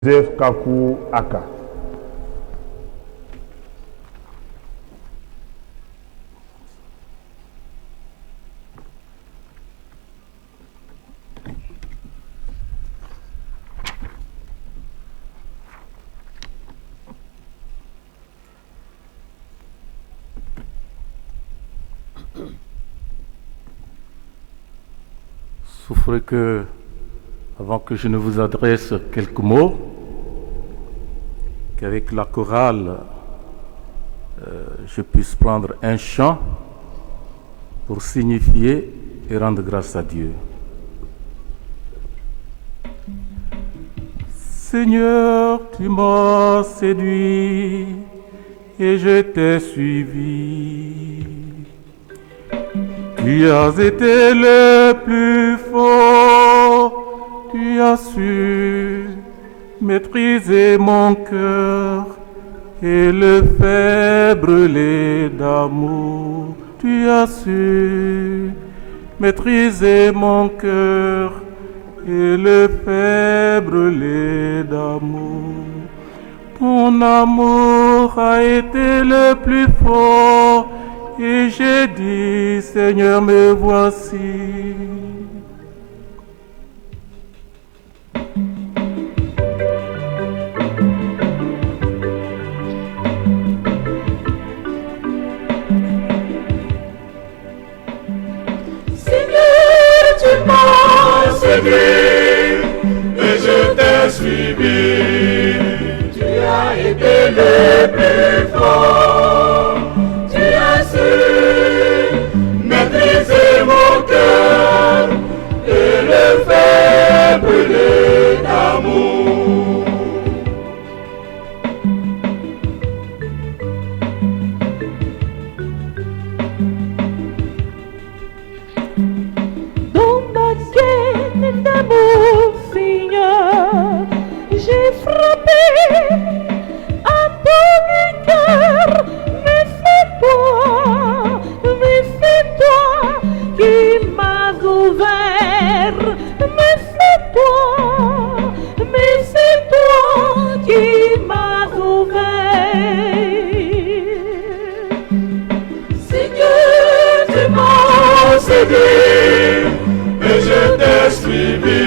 Joseph Kaku Aka. Souffrez que, avant que je ne vous adresse quelques mots, qu'avec la chorale, je puisse prendre un chant pour signifier et rendre grâce à Dieu. Seigneur, tu m'as séduit et je t'ai suivi. Tu as été le plus fort, tu as su maîtriser mon cœur et le faire brûler d'amour. Tu as su maîtriser mon cœur et le faire brûler d'amour. Ton amour a été le plus fort et j'ai dit, Seigneur, me voici. Seigneur, tu m'as séduit et je t'ai suivi. Tu as été le plus fort. Tu as su maîtriser mon cœur et le faire brûler d'amour. Dans ma quête d'amour, Seigneur, j'ai frappé à ton cœur. Mais c'est toi qui m'as ouvert. Mais c'est toi qui m'as ouvert. Seigneur, tu m'as séduit et je t'ai suivi.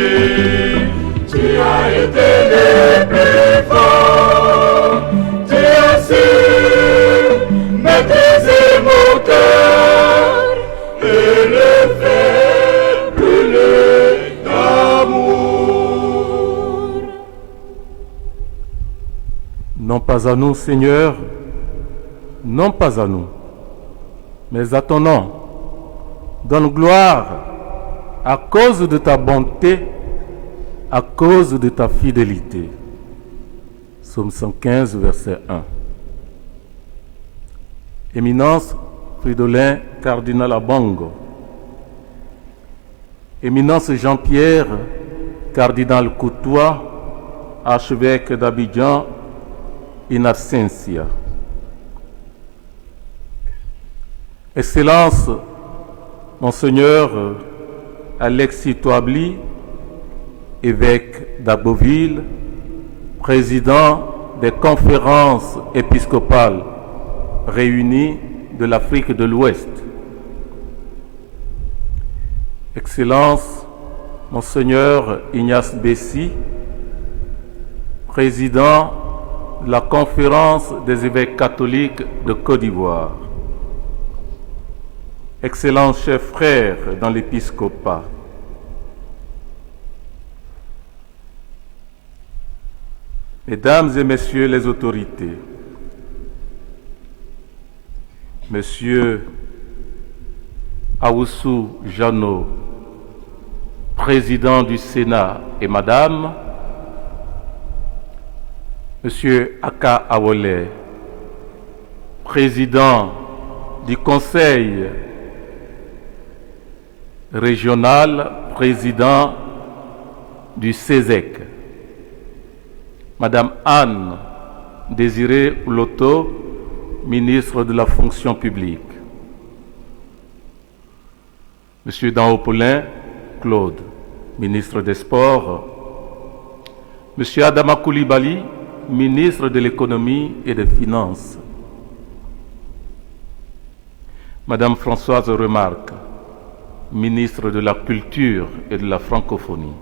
Tu as été le plus fort. Tu as su maîtriser mon cœur et le faire brûler d'amour. Non pas à nous, Seigneur, non pas à nous, mais à ton nom. Donne gloire à cause de ta bonté, à cause de ta fidélité. Psaume 115, verset 1. Éminence Fridolin Cardinal Abongo. Éminence Jean-Pierre Cardinal Courtois, archevêque d'Abidjan, in absentia. Excellence, Monseigneur Alexis Toabli, évêque d'Abbeville, président des conférences épiscopales réunies de l'Afrique de l'Ouest. Excellence, Monseigneur Ignace Bessi, président de la conférence des évêques catholiques de Côte d'Ivoire. Excellents chers frères dans l'épiscopat, Mesdames et Messieurs les autorités, Monsieur Awoussou Jeannot, président du Sénat, et Madame, Monsieur Aka Awole, président du Conseil régional, président du CESEC, Madame Anne Désirée Ouloto, ministre de la fonction publique, Monsieur Danhopolin Claude, ministre des Sports, Monsieur Adama Coulibaly, ministre de l'Économie et des Finances. Madame Françoise Remarque, ministre de la Culture et de la Francophonie.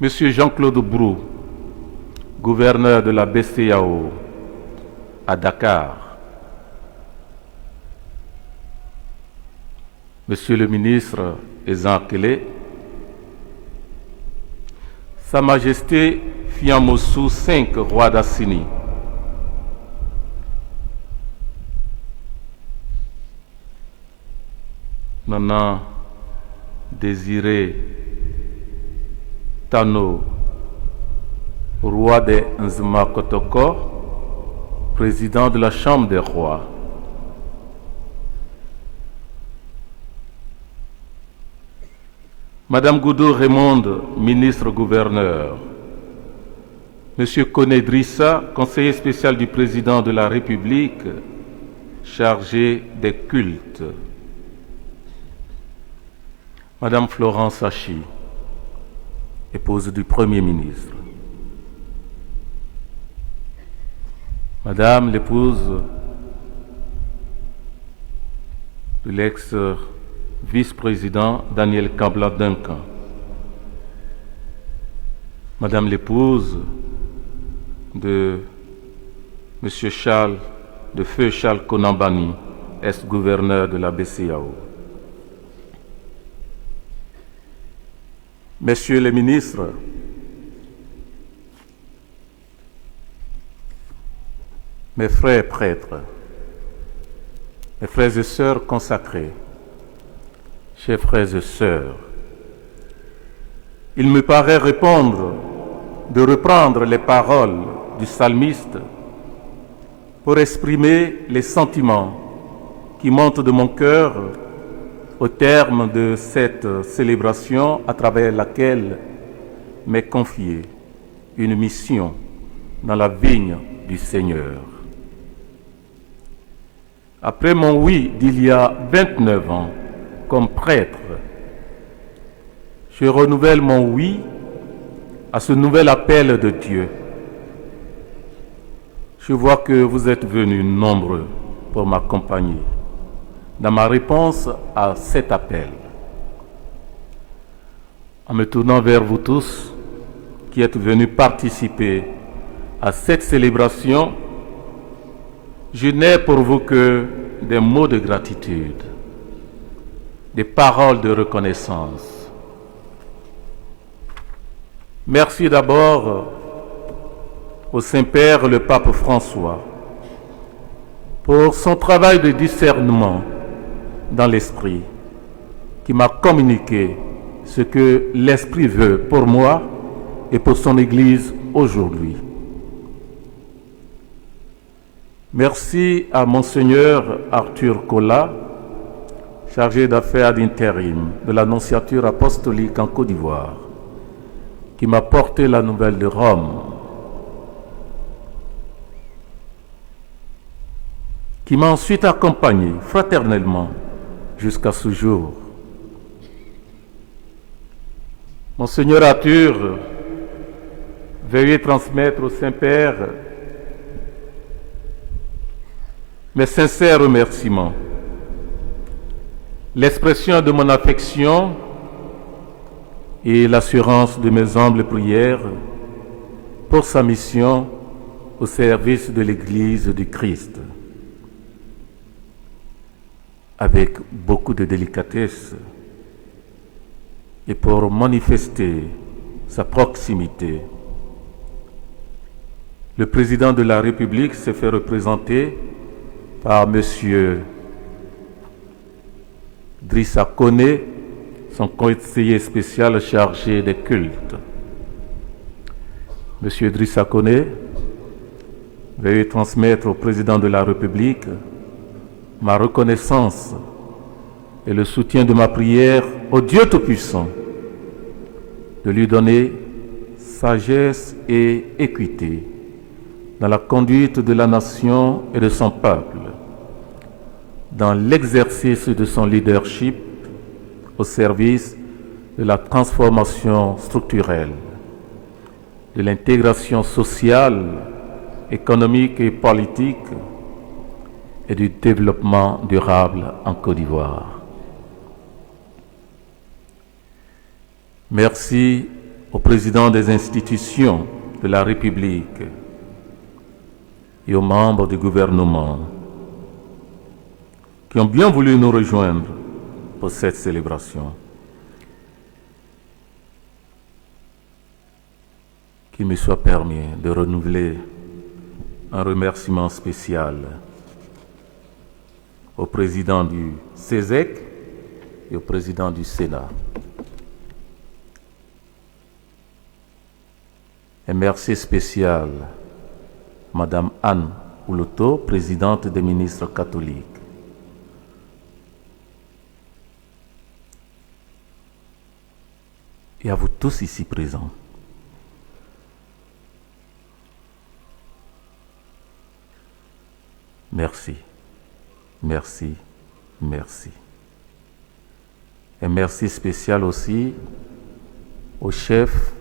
Monsieur Jean-Claude Brou, gouverneur de la BCEAO à Dakar. Monsieur le ministre Ezan Kele, Sa Majesté Fiamossou V, roi d'Assini, Nana Désiré Tano, roi de Nzima Kotoko, président de la Chambre des rois. Madame Goudou Raymonde, ministre-gouverneur. Monsieur Koné Drissa, conseiller spécial du président de la République, chargé des cultes. Madame Florence Hachi, épouse du Premier ministre. Madame l'épouse de l'ex-vice-président Daniel Kabla-Duncan. Madame l'épouse de Monsieur Charles, de Feu Charles Konambani, ex-gouverneur de la BCEAO. Messieurs les ministres, mes frères prêtres, mes frères et sœurs consacrés, chers frères et sœurs, il me paraît de reprendre les paroles du psalmiste pour exprimer les sentiments qui montent de mon cœur au terme de cette célébration à travers laquelle m'est confiée une mission dans la vigne du Seigneur. Après mon oui d'il y a 29 ans comme prêtre, je renouvelle mon oui à ce nouvel appel de Dieu. Je vois que vous êtes venus nombreux pour m'accompagner dans ma réponse à cet appel. En me tournant vers vous tous qui êtes venus participer à cette célébration, je n'ai pour vous que des mots de gratitude, des paroles de reconnaissance. Merci d'abord au Saint-Père, le Pape François, pour son travail de discernement dans l'Esprit, qui m'a communiqué ce que l'Esprit veut pour moi et pour son Église aujourd'hui. Merci à Monseigneur Arthur Kola, chargé d'affaires d'intérim de l'Annonciature apostolique en Côte d'Ivoire, qui m'a porté la nouvelle de Rome, qui m'a ensuite accompagné fraternellement jusqu'à ce jour. Monseigneur Arthur, veuillez transmettre au Saint-Père mes sincères remerciements, l'expression de mon affection et l'assurance de mes humbles prières pour sa mission au service de l'Église du Christ. Avec beaucoup de délicatesse et pour manifester sa proximité, le président de la République s'est fait représenter par M. Drissa Koné, son conseiller spécial chargé des cultes. M. Drissa Koné, veuillez transmettre au président de la République ma reconnaissance et le soutien de ma prière au Dieu Tout-Puissant, de lui donner sagesse et équité dans la conduite de la nation et de son peuple, dans l'exercice de son leadership au service de la transformation structurelle, de l'intégration sociale, économique et politique et du développement durable en Côte d'Ivoire. Merci au président des institutions de la République et aux membres du gouvernement qui ont bien voulu nous rejoindre pour cette célébration. Qu'il me soit permis de renouveler un remerciement spécial au président du CESEC et au président du Sénat. Un merci spécial à Madame Anne Ouloto, présidente des ministres catholiques. Et à vous tous ici présents. Merci, merci, merci. Un merci spécial aussi au chef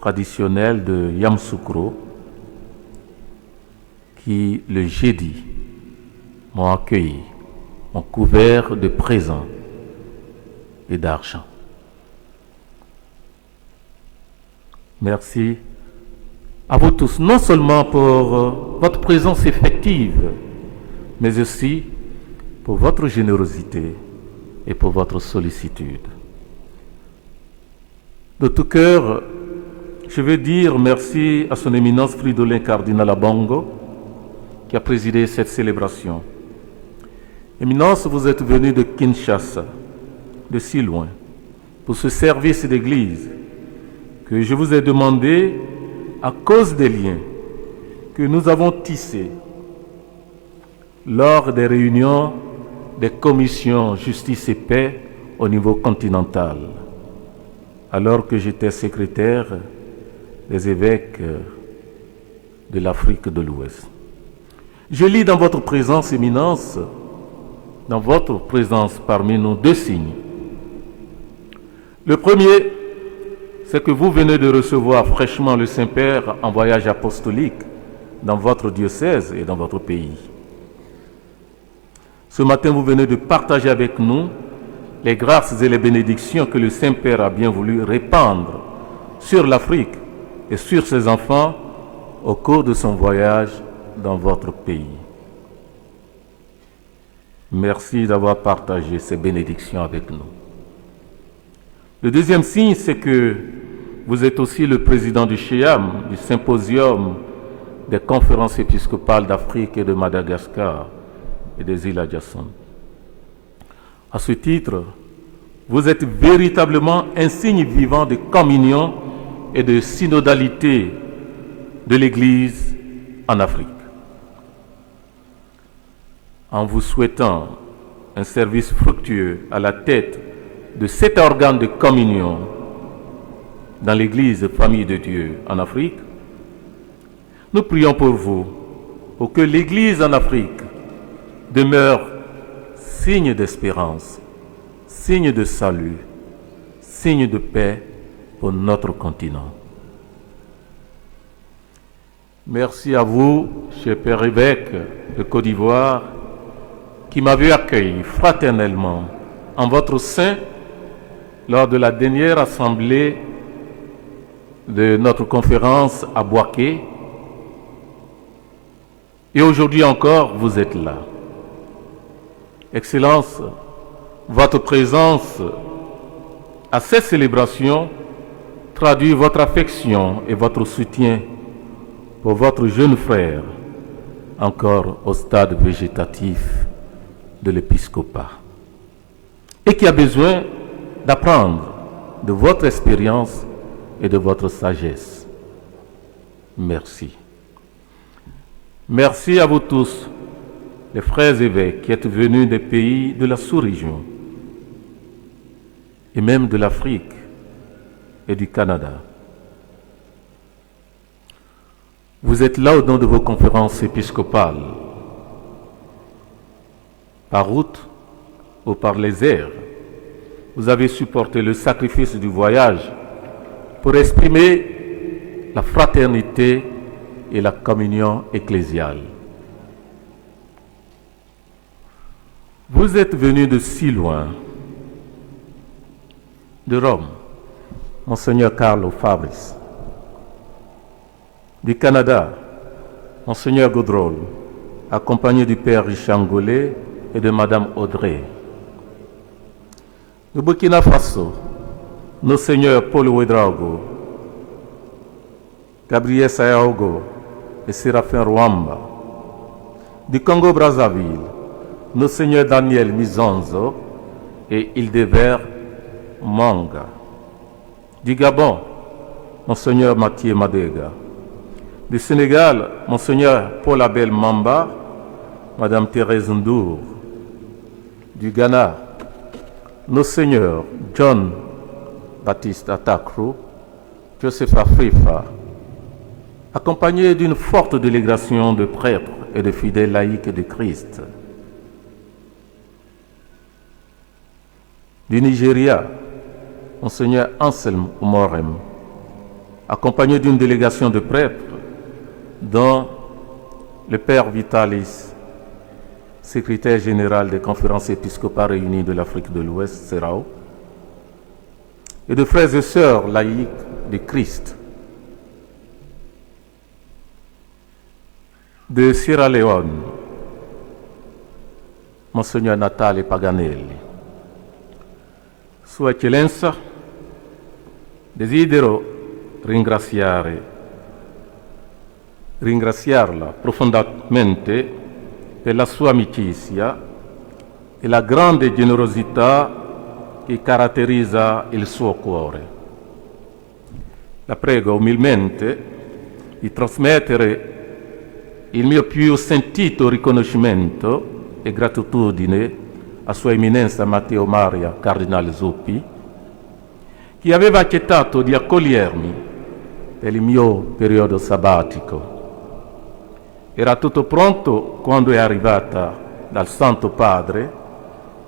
traditionnel de Yamoussoukro qui, le jeudi, m'ont accueilli, m'ont couvert de présents et d'argent. Merci à vous tous, non seulement pour votre présence effective, mais aussi pour votre générosité et pour votre sollicitude. De tout cœur, je veux dire merci à son éminence Fridolin Cardinal Ambongo qui a présidé cette célébration. Éminence, vous êtes venu de Kinshasa, de si loin, pour ce service d'église que je vous ai demandé à cause des liens que nous avons tissés lors des réunions des commissions justice et paix au niveau continental, alors que j'étais secrétaire des évêques de l'Afrique de l'Ouest. Je lis dans votre présence, Éminence, dans votre présence parmi nous, deux signes. Le premier, c'est que vous venez de recevoir fraîchement le Saint-Père en voyage apostolique dans votre diocèse et dans votre pays. Ce matin, vous venez de partager avec nous les grâces et les bénédictions que le Saint-Père a bien voulu répandre sur l'Afrique et sur ses enfants au cours de son voyage dans votre pays. Merci d'avoir partagé ces bénédictions avec nous. Le deuxième signe, c'est que vous êtes aussi le président du SHEAM, du Symposium des conférences épiscopales d'Afrique et de Madagascar et des îles adjacentes. À ce titre, vous êtes véritablement un signe vivant de communion et de synodalité de l'Église en Afrique. En vous souhaitant un service fructueux à la tête de cet organe de communion dans l'Église Famille de Dieu en Afrique, nous prions pour vous, pour que l'Église en Afrique demeure signe d'espérance, signe de salut, signe de paix pour notre continent. Merci à vous, cher Père évêque de Côte d'Ivoire, qui m'avez accueilli fraternellement en votre sein lors de la dernière assemblée de notre conférence à Bouaké. Et aujourd'hui encore, vous êtes là. Excellence, votre présence à cette célébration traduit votre affection et votre soutien pour votre jeune frère, encore au stade végétatif de l'épiscopat, et qui a besoin d'apprendre de votre expérience et de votre sagesse. Merci. Merci à vous tous, les frères évêques qui êtes venus des pays de la sous-région et même de l'Afrique et du Canada. Vous êtes là au nom de vos conférences épiscopales, par route ou par les airs, vous avez supporté le sacrifice du voyage pour exprimer la fraternité et la communion ecclésiale. Vous êtes venus de si loin, de Rome, Monseigneur Carlo Fabris, du Canada, Monseigneur Gaudrol, accompagné du Père Richard Ngolé et de Madame Audrey. Du Burkina Faso, nos seigneurs Paul Ouedraogo, Gabriel Sayaogo et Séraphin Rwamba. Du Congo-Brazzaville, nos seigneurs Daniel Mizonzo et Hildebert Manga. Du Gabon, Monseigneur Mathieu Madega. Du Sénégal, Monseigneur Paul Abel Mamba, Madame Thérèse Ndour. Du Ghana, nos seigneurs John Baptiste Atakro, Joseph Afrifa, accompagnés d'une forte délégation de prêtres et de fidèles laïcs de Christ. Du Nigeria, Monseigneur Anselme Omorem, accompagné d'une délégation de prêtres, dont le Père Vitalis, secrétaire général des conférences épiscopales réunies de l'Afrique de l'Ouest, CERAO, et de frères et sœurs laïcs de Christ. De Sierra Leone, Monseigneur Natale Paganelli. Sua Eccellenza, desidero ringraziarla profondamente per la sua amicizia e la grande generosità che caratterizza il suo cuore. La prego umilmente di trasmettere il mio più sentito riconoscimento e gratitudine a Sua Eminenza Matteo Maria Cardinale Zuppi, che aveva accettato di accogliermi per il mio periodo sabbatico. Era tutto pronto quando è arrivata dal Santo Padre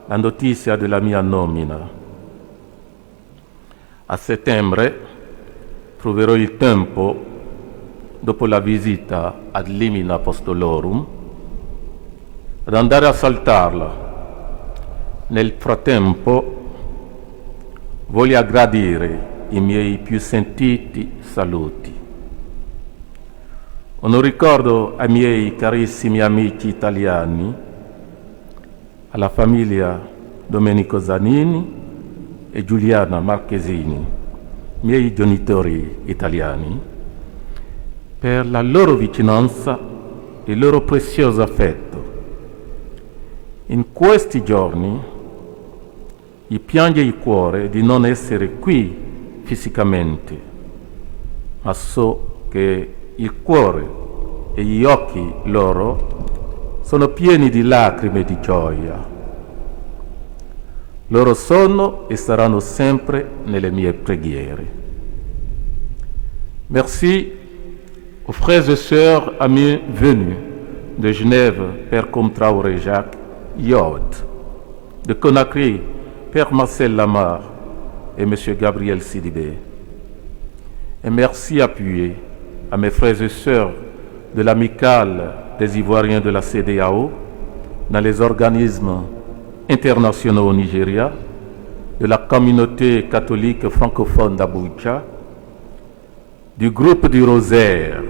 la notizia della mia nomina. A settembre troverò il tempo, dopo la visita ad Limina Apostolorum, ad andare a salutarla. Nel frattempo voglio aggradire i miei più sentiti saluti. Un ricordo ai miei carissimi amici italiani, alla famiglia Domenico Zanini e Giuliana Marchesini, miei genitori italiani, per la loro vicinanza e il loro prezioso affetto. In questi giorni gli piange il cuore di non essere qui fisicamente, ma so che il cuore e gli occhi loro sono pieni di lacrime di gioia. Loro sono e saranno sempre nelle mie preghiere. Merci aux frères et sœurs amis venus de Genève, Père Comtraoré Jacques, Yod, de Conakry, Père Marcel Lamar et M. Gabriel Sidibé. Et merci appuyé à mes frères et sœurs de l'Amicale des Ivoiriens de la CEDEAO, dans les organismes internationaux au Nigeria, de la communauté catholique francophone d'Abuja, du groupe du Rosaire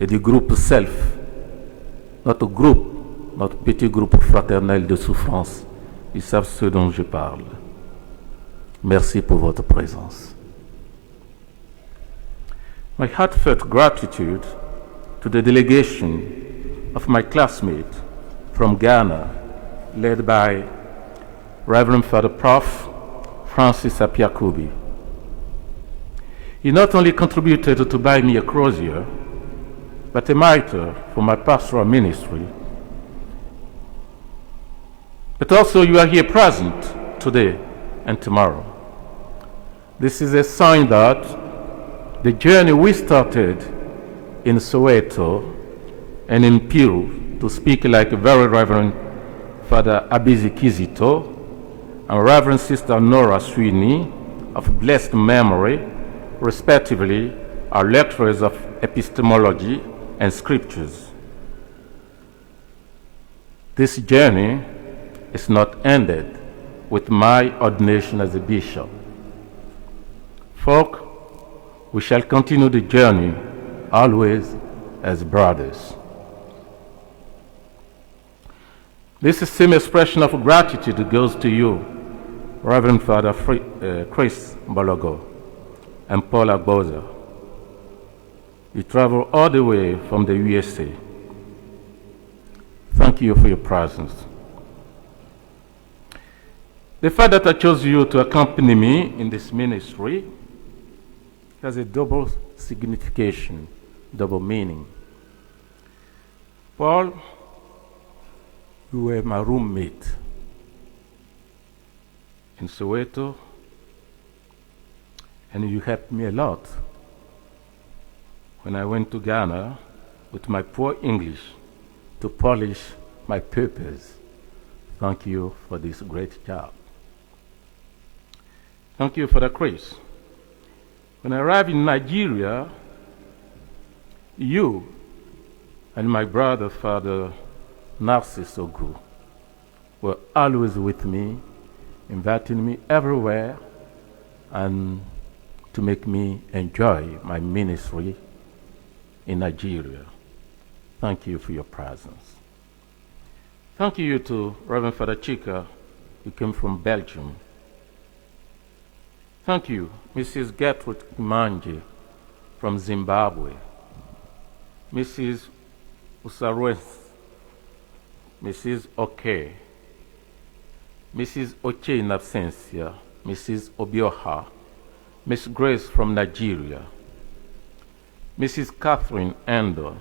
et du groupe Self, notre petit groupe fraternel de souffrance. Ils savent ce dont je parle. Merci pour votre présence. My heartfelt gratitude to the delegation of my classmate from Ghana, led by Reverend Father Prof. Francis Apiakubi. He not only contributed to buy me a crozier, but a mitre for my pastoral ministry. But also you are here present today and tomorrow. This is a sign that the journey we started in Soweto and in Peru, to speak like Very Reverend Father Abizi Kizito, and Reverend Sister Nora Sweeney, of blessed memory, respectively, are lecturers of epistemology and scriptures. This journey is not ended with my ordination as a bishop. For we shall continue the journey always as brothers. This same expression of gratitude goes to you, Reverend Father Chris Balogo and Paul Agboza. You travel all the way from the USA. Thank you for your presence. The fact that I chose you to accompany me in this ministry has a double signification, double meaning. Paul, you were my roommate in Soweto, and you helped me a lot when I went to Ghana with my poor English to polish my papers. Thank you for this great job. Thank you for the grace. When I arrived in Nigeria, you and my brother, Father Narcissus Ogu, were always with me, inviting me everywhere and to make me enjoy my ministry in Nigeria. Thank you for your presence. Thank you to Reverend Father Chika, who came from Belgium. Thank you, Mrs. Gertrude Kimanje from Zimbabwe, Mrs. Usarweth, Mrs. Oke, Mrs. Oche in absentia, Mrs. Obioha, Miss Grace from Nigeria, Mrs. Catherine Endo,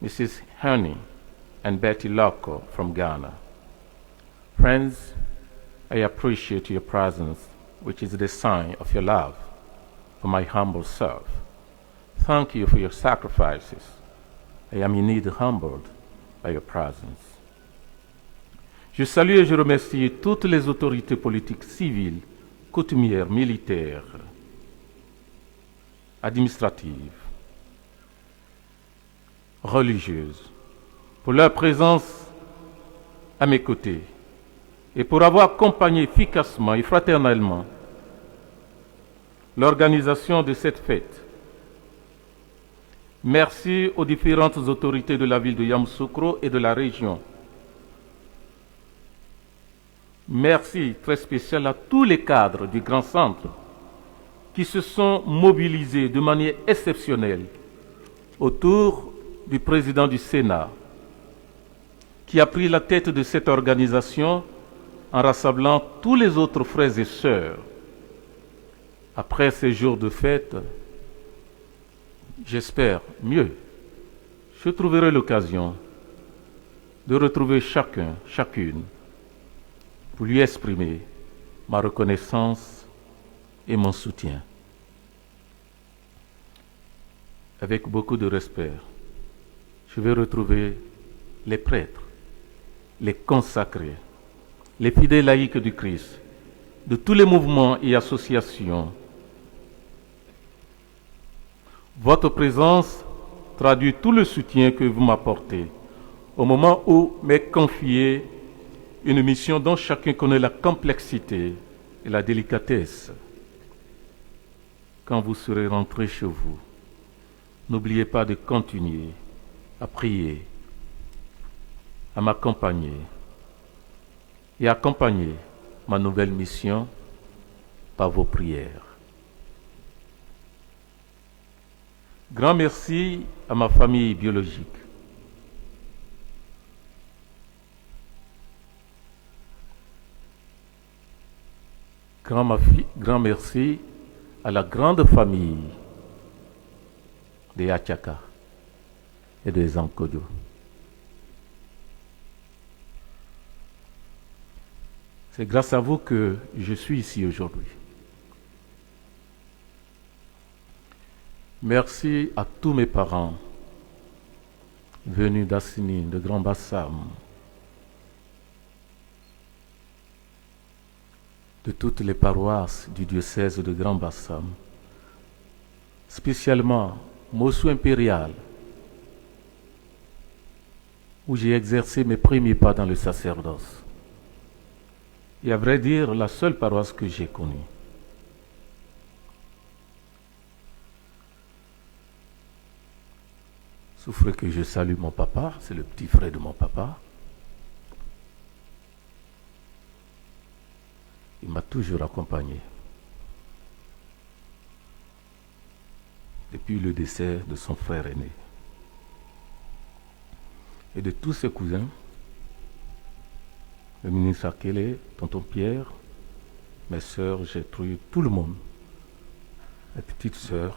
Mrs. Honey, and Betty Loco from Ghana. Friends, I appreciate your presence, which is the sign of your love for my humble self. Thank you for your sacrifices. I am indeed humbled by your presence. Je salue et je remercie toutes les autorités politiques civiles, coutumières, militaires, administratives, religieuses, pour leur présence à mes côtés et pour avoir accompagné efficacement et fraternellement l'organisation de cette fête. Merci aux différentes autorités de la ville de Yamoussoukro et de la région. Merci très spécial à tous les cadres du Grand Centre qui se sont mobilisés de manière exceptionnelle autour du président du Sénat, qui a pris la tête de cette organisation en rassemblant tous les autres frères et sœurs. Après ces jours de fête, j'espère mieux, je trouverai l'occasion de retrouver chacun, chacune, pour lui exprimer ma reconnaissance et mon soutien. Avec beaucoup de respect, je vais retrouver les prêtres, les consacrés, les fidèles laïcs du Christ, de tous les mouvements et associations. Votre présence traduit tout le soutien que vous m'apportez au moment où m'est confiée une mission dont chacun connaît la complexité et la délicatesse. Quand vous serez rentrés chez vous, n'oubliez pas de continuer à prier, à m'accompagner et accompagner ma nouvelle mission par vos prières. Grand merci à ma famille biologique. Grand merci à la grande famille des Achaka et des Ankodio. C'est grâce à vous que je suis ici aujourd'hui. Merci à tous mes parents venus d'Assini, de Grand Bassam. de toutes les paroisses du diocèse de Grand Bassam, spécialement Mossou Impérial, où j'ai exercé mes premiers pas dans le sacerdoce. Et à vrai dire, la seule paroisse que j'ai connue. Souffre que je salue mon papa, c'est le petit frère de mon papa. Il m'a toujours accompagné. Depuis le décès de son frère aîné. Et de tous ses cousins, le ministre Akele, tonton Pierre, mes sœurs, Gertrude, tout le monde, mes petites sœurs.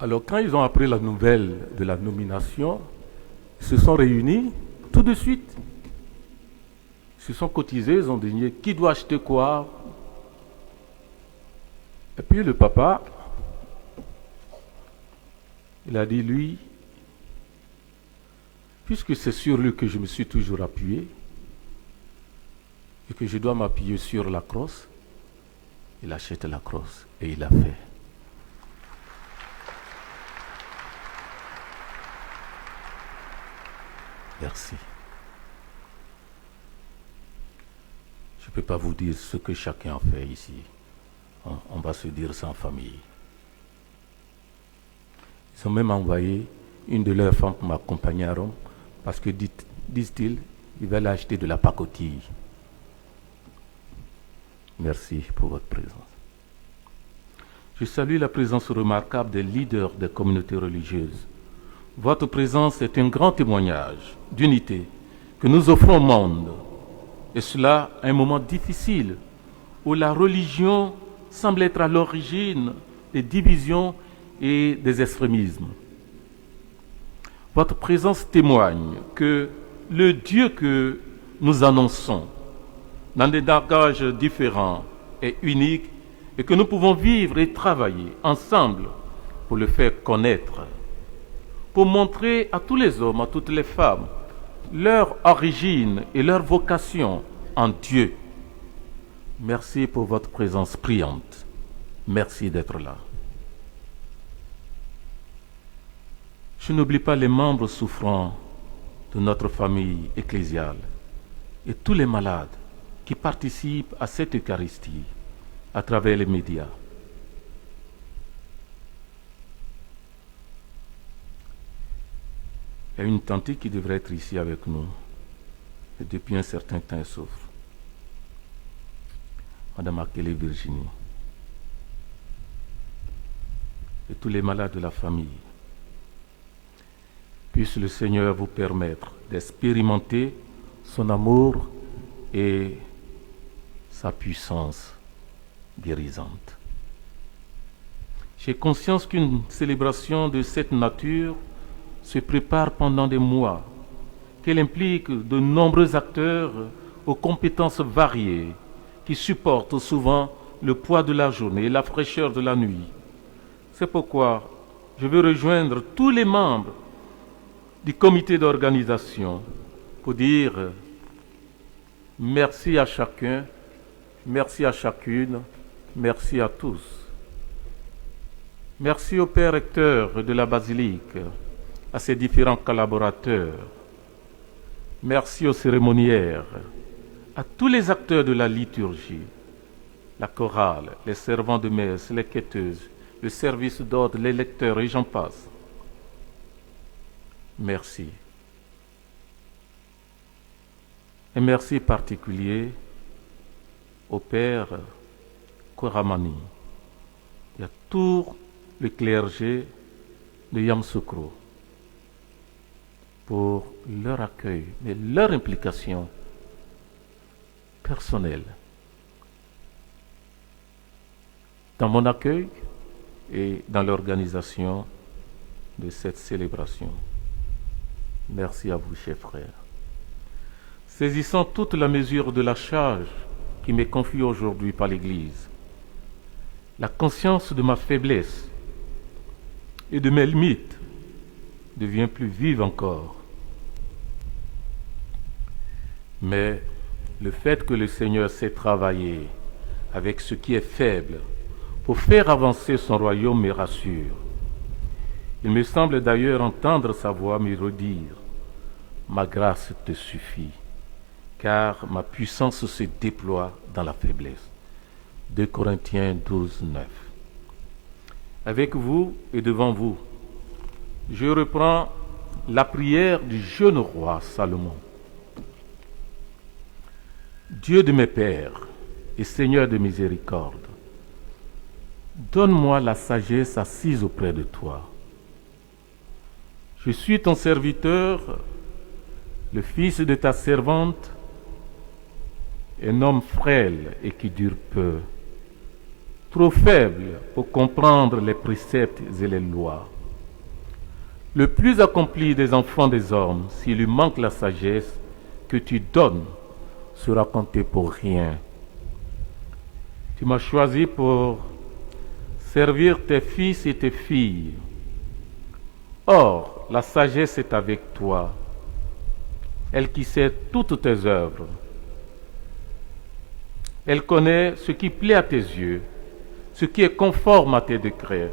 Alors quand ils ont appris la nouvelle de la nomination, ils se sont réunis tout de suite. Ils se sont cotisés, ils ont dit qui doit acheter quoi. Et puis le papa, il a dit lui, puisque c'est sur lui que je me suis toujours appuyé et que je dois m'appuyer sur la crosse, il achète la crosse et il l'a fait. Merci. Je ne peux pas vous dire ce que chacun a fait ici. On va se dire ça en famille. Ils ont même envoyé une de leurs femmes pour m'accompagner à Rome parce que, disent-ils, ils veulent acheter de la pacotille. Merci pour votre présence. Je salue la présence remarquable des leaders des communautés religieuses. Votre présence est un grand témoignage d'unité que nous offrons au monde. Et cela à un moment difficile où la religion semble être à l'origine des divisions et des extrémismes. Votre présence témoigne que le Dieu que nous annonçons dans des langages différents est unique et que nous pouvons vivre et travailler ensemble pour le faire connaître, pour montrer à tous les hommes, à toutes les femmes, leur origine et leur vocation en Dieu. Merci pour votre présence priante. Merci d'être là. Je n'oublie pas les membres souffrants de notre famille ecclésiale et tous les malades qui participent à cette Eucharistie à travers les médias. Il y a une tante qui devrait être ici avec nous et depuis un certain temps elle souffre. Madame Akele Virginie et tous les malades de la famille. Puisse le Seigneur vous permettre d'expérimenter son amour et sa puissance guérisante. J'ai conscience qu'une célébration de cette nature se prépare pendant des mois, qu'elle implique de nombreux acteurs aux compétences variées qui supportent souvent le poids de la journée et la fraîcheur de la nuit. C'est pourquoi je veux rejoindre tous les membres du comité d'organisation pour dire merci à chacun, merci à chacune, merci à tous. Merci au Père recteur de la basilique, à ses différents collaborateurs. Merci aux cérémoniaires, à tous les acteurs de la liturgie, la chorale, les servants de messe, les quêteuses, le service d'ordre, les lecteurs et j'en passe. Merci. Un merci particulier au Père Kouramani et à tout le clergé de Yamoussoukro pour leur accueil, mais leur implication personnelle dans mon accueil et dans l'organisation de cette célébration. Merci à vous, chers frères. Saisissant toute la mesure de la charge qui m'est confiée aujourd'hui par l'Église, la conscience de ma faiblesse et de mes limites devient plus vive encore. Mais le fait que le Seigneur sait travailler avec ce qui est faible pour faire avancer son royaume me rassure. Il me semble d'ailleurs entendre sa voix me redire « Ma grâce te suffit, car ma puissance se déploie dans la faiblesse. » 2 Corinthiens 12, 9. Avec vous et devant vous, je reprends la prière du jeune roi Salomon. Dieu de mes pères et Seigneur de miséricorde, donne-moi la sagesse assise auprès de toi. Je suis ton serviteur, le fils de ta servante, un homme frêle et qui dure peu, trop faible pour comprendre les préceptes et les lois. Le plus accompli des enfants des hommes, s'il lui manque la sagesse que tu donnes, sera compté pour rien. Tu m'as choisi pour servir tes fils et tes filles. Or, la sagesse est avec toi, elle qui sait toutes tes œuvres. Elle connaît ce qui plaît à tes yeux, ce qui est conforme à tes décrets.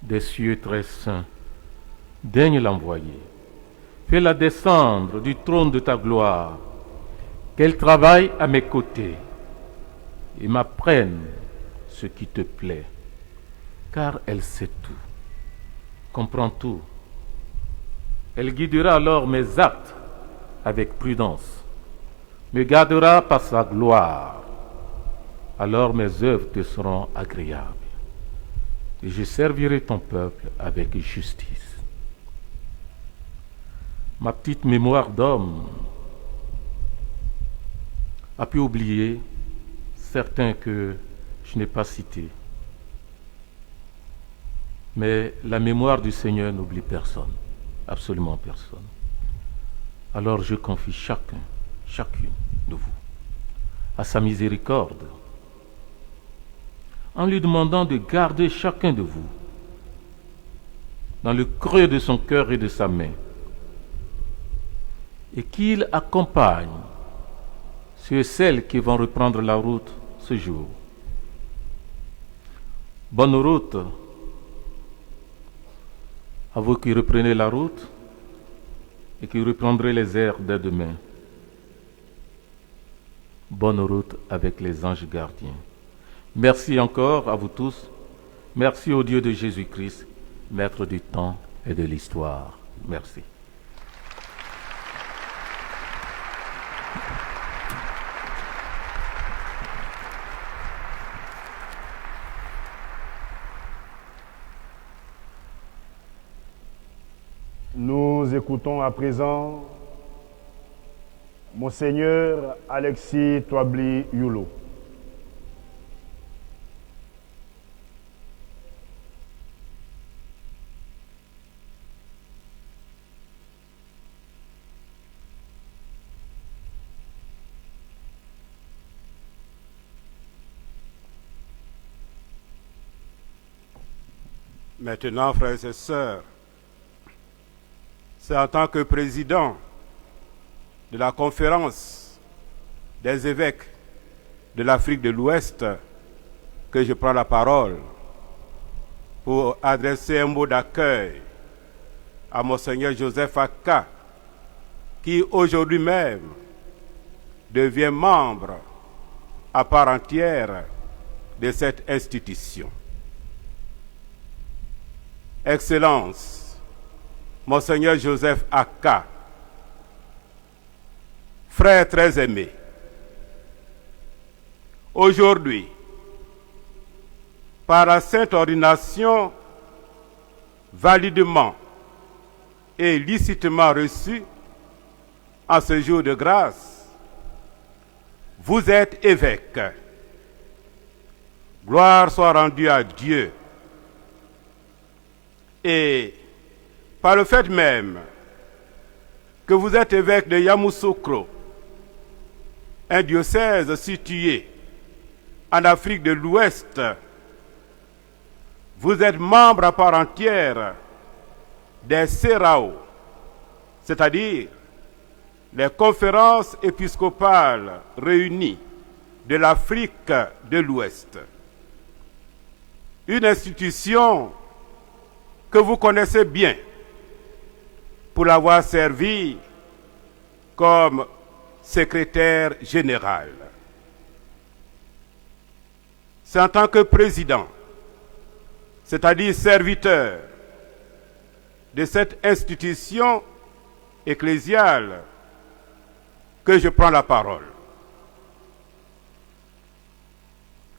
Des cieux très saints, daigne l'envoyer. Fais-la descendre du trône de ta gloire, qu'elle travaille à mes côtés et m'apprenne ce qui te plaît, car elle sait tout, comprend tout. Elle guidera alors mes actes avec prudence, me gardera par sa gloire. Alors mes œuvres te seront agréables, et je servirai ton peuple avec justice. Ma petite mémoire d'homme a pu oublier certains que je n'ai pas cités. Mais la mémoire du Seigneur n'oublie personne, absolument personne. Alors je confie chacune de vous, à sa miséricorde, en lui demandant de garder chacun de vous dans le creux de son cœur et de sa main, et qu'il accompagne ceux et celles qui vont reprendre la route ce jour. Bonne route à vous qui reprenez la route et qui reprendrez les airs dès demain. Bonne route avec les anges gardiens. Merci encore à vous tous. Merci au Dieu de Jésus-Christ, Maître du temps et de l'histoire. Merci. Nous écoutons à présent Monseigneur Alexis Toabli Yulo. Maintenant, frères et sœurs, c'est en tant que président de la conférence des évêques de l'Afrique de l'Ouest que je prends la parole pour adresser un mot d'accueil à Monseigneur Joseph Aka, qui aujourd'hui même devient membre à part entière de cette institution. Excellence, Monseigneur Joseph Aka, frère très aimé, aujourd'hui, par la sainte ordination validement et licitement reçue en ce jour de grâce, vous êtes évêque. Gloire soit rendue à Dieu. Et par le fait même que vous êtes évêque de Yamoussoukro, un diocèse situé en Afrique de l'Ouest, vous êtes membre à part entière des Serao, c'est-à-dire les conférences épiscopales réunies de l'Afrique de l'Ouest. Une institution que vous connaissez bien pour l'avoir servi comme secrétaire général. C'est en tant que président, c'est-à-dire serviteur de cette institution ecclésiale, que je prends la parole.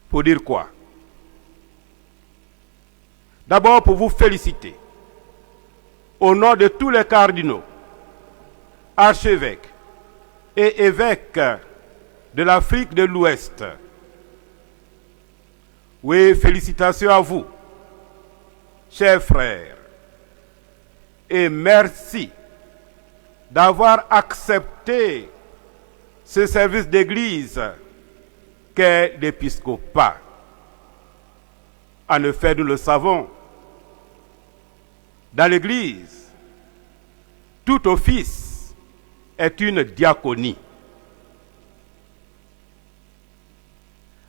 Pour dire quoi? D'abord pour vous féliciter, au nom de tous les cardinaux, archevêques et évêques de l'Afrique de l'Ouest. Oui, félicitations à vous, chers frères, et merci d'avoir accepté ce service d'église qu'est l'épiscopat. En effet, nous le savons, dans l'église, tout office est une diaconie.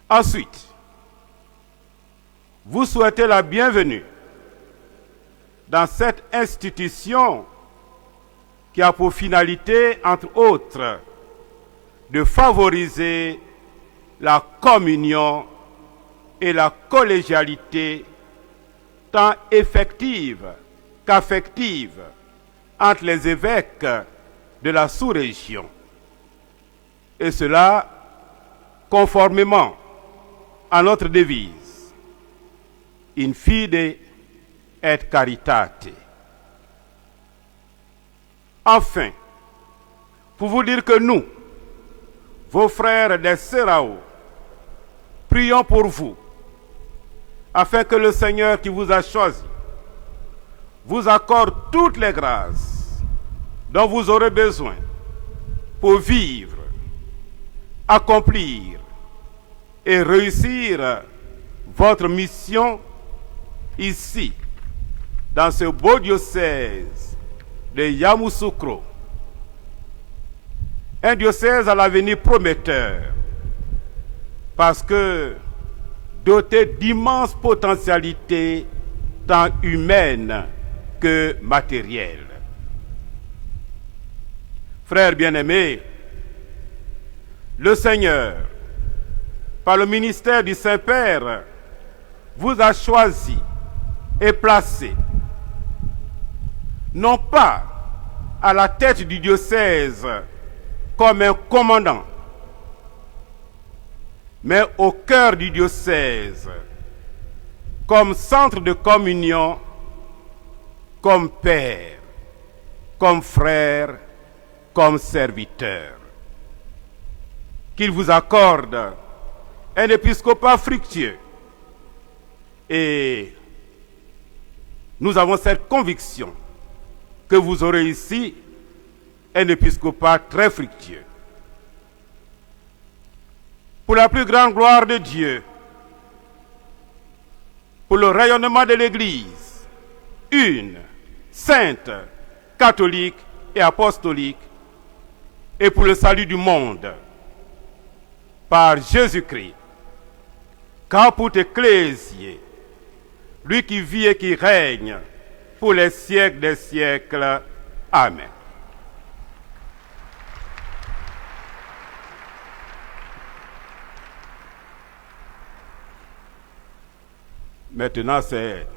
Ensuite, vous souhaitez la bienvenue dans cette institution qui a pour finalité, entre autres, de favoriser la communion et la collégialité tant effective qu'affective entre les évêques de la sous-région. Et cela conformément à notre devise, in fide et caritate. Enfin, pour vous dire que nous, vos frères des Sérao, prions pour vous, afin que le Seigneur qui vous a choisi vous accorde toutes les grâces dont vous aurez besoin pour vivre, accomplir et réussir votre mission ici, dans ce beau diocèse de Yamoussoukro. Un diocèse à l'avenir prometteur, parce que doté d'immenses potentialités tant humaines que matérielles. Frères bien-aimés, le Seigneur, par le ministère du Saint-Père, vous a choisi et placé, non pas à la tête du diocèse comme un commandant, mais au cœur du diocèse, comme centre de communion, comme père, comme frère, comme serviteur. Qu'il vous accorde un épiscopat fructueux. Et nous avons cette conviction que vous aurez ici un épiscopat très fructueux. Pour la plus grande gloire de Dieu, pour le rayonnement de l'Église, une, sainte, catholique et apostolique, et pour le salut du monde, par Jésus-Christ, caput ecclesiae, lui qui vit et qui règne pour les siècles des siècles. Amen. Maintenant, c'est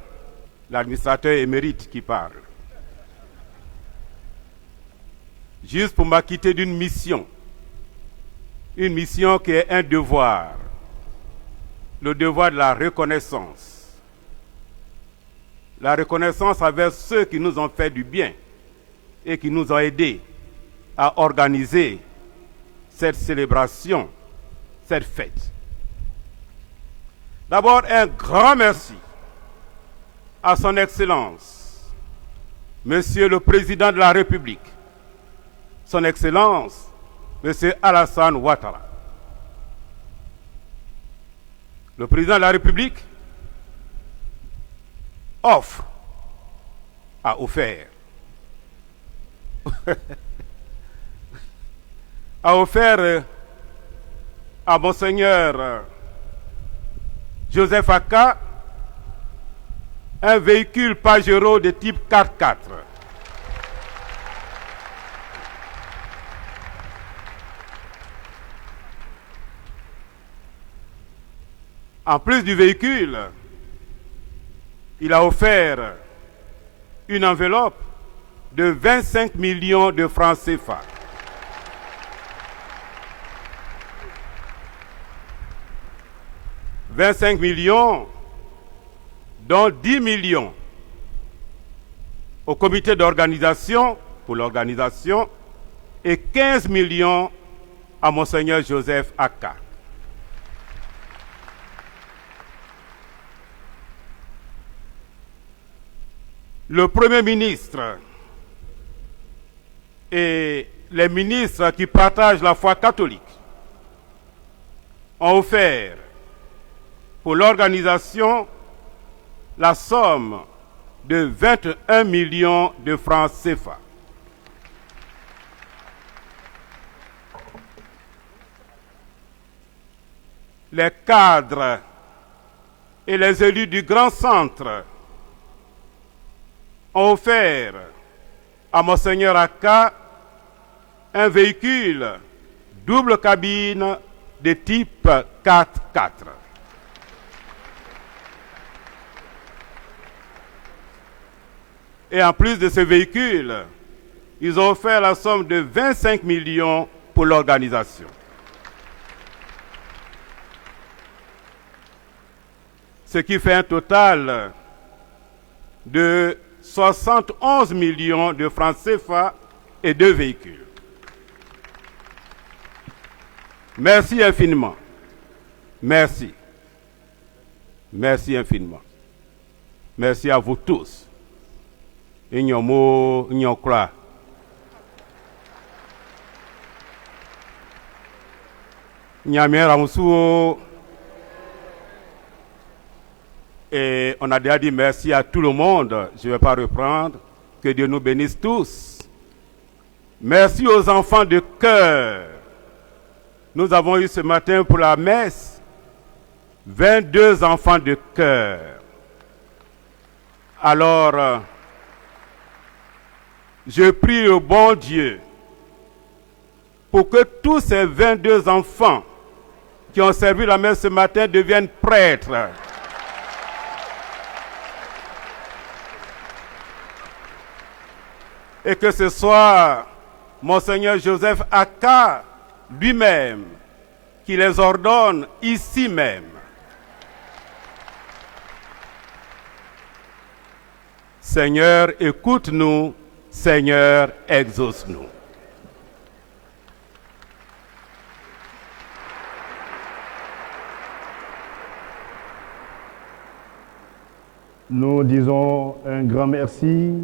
l'administrateur émérite qui parle. Juste pour m'acquitter d'une mission. Une mission qui est un devoir. Le devoir de la reconnaissance. La reconnaissance envers ceux qui nous ont fait du bien et qui nous ont aidés à organiser cette célébration, cette fête. D'abord, un grand merci à son Excellence, Monsieur le Président de la République, son Excellence, Monsieur Alassane Ouattara. Le Président de la République a offert a offert à Monseigneur Joseph Aka un véhicule Pajero de type 4x4. En plus du véhicule, il a offert une enveloppe de 25 millions de francs CFA. « 25 millions, dont 10 millions au comité d'organisation pour l'organisation et 15 millions à Monseigneur Joseph Aka. Le Premier ministre et les ministres qui partagent la foi catholique ont offert pour l'organisation la somme de 21 millions de francs CFA. Les cadres et les élus du Grand Centre ont offert à Monseigneur Aka un véhicule double cabine de type 4x4. Et en plus de ce véhicule, ils ont offert la somme de 25 millions pour l'organisation. Ce qui fait un total de 71 millions de francs CFA et 2 véhicules. Merci infiniment. Merci. Merci infiniment. Merci à vous tous. Ignomo, ignokra. Nyamera Moussou. Et on a déjà dit merci à tout le monde. Je ne vais pas reprendre. Que Dieu nous bénisse tous. Merci aux enfants de cœur. Nous avons eu ce matin pour la messe 22 enfants de cœur. Alors, je prie le bon Dieu pour que tous ces 22 enfants qui ont servi la messe ce matin deviennent prêtres. Et que ce soit Monseigneur Joseph Aka lui-même qui les ordonne ici même. Seigneur, écoute-nous. Seigneur, exauce-nous. Nous disons un grand merci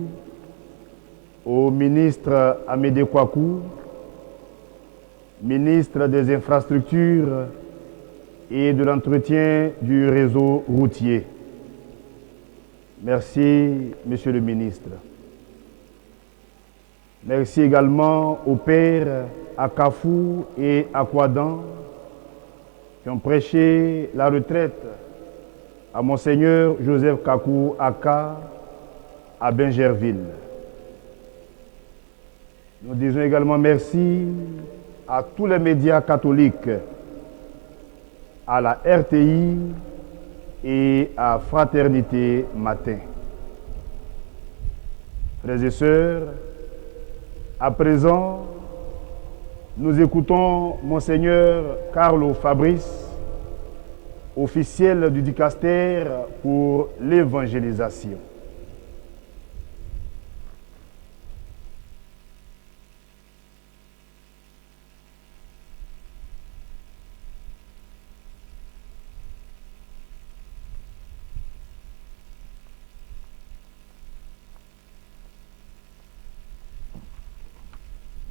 au ministre Amédée Kouakou, ministre des Infrastructures et de l'entretien du réseau routier. Merci, Monsieur le ministre. Merci également aux pères à Kafou et à Kouadan qui ont prêché la retraite à Monseigneur Joseph Kakou Aka à Bingerville. Nous disons également merci à tous les médias catholiques, à la RTI et à Fraternité Matin. Frères et sœurs, à présent, nous écoutons Monseigneur Carlo Fabrice, officiel du dicaster pour l'évangélisation.